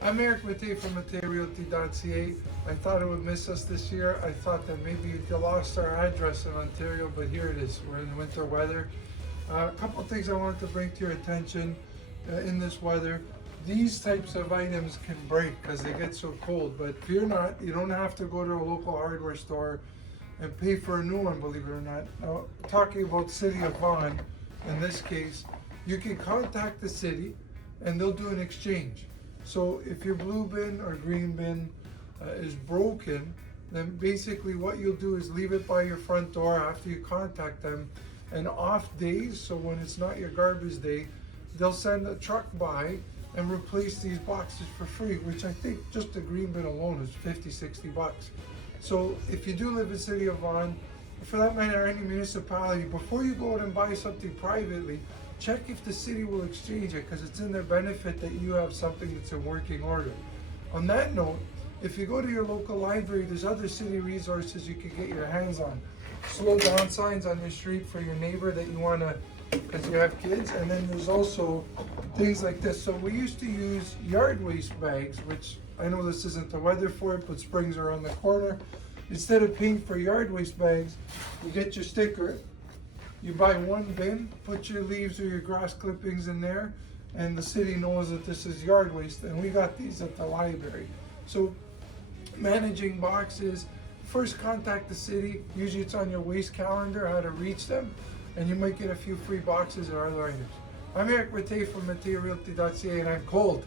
I'm Eric Mattei from matteirealty.ca. I thought it would miss us this year. I thought that maybe you lost our address in Ontario, but here it is. We're in winter weather. A couple of things I wanted to bring to your attention in this weather. These types of items can break because they get so cold, but fear not, you don't have to go to a local hardware store and pay for a new one, believe it or not. Now, talking about City of Vaughan, in this case, you can contact the city and they'll do an exchange. So if your blue bin or green bin is broken, then basically what you'll do is leave it by your front door after you contact them, and off days, so when it's not your garbage day, they'll send a truck by and replace these boxes for free, which I think just the green bin alone is 50, 60 bucks. So if you do live in City of Vaughan, for that matter any municipality, before you go out and buy something privately, check if the city will exchange it, because it's in their benefit that you have something that's in working order. On that note, if you go to your local library, there's other city resources you can get your hands on. Slow down signs on your street for your neighbor that you want to, because you have kids, and then there's also things like this. So we used to use yard waste bags, which I know this isn't the weather for it, but springs are on the corner. Instead of paying for yard waste bags, you get your sticker. You buy one bin, put your leaves or your grass clippings in there, and the city knows that this is yard waste, and we got these at the library. So managing boxes, first contact the city. Usually it's on your waste calendar how to reach them, and you might get a few free boxes or other items. I'm Eric Mattei from matteirealty.ca, and I'm cold.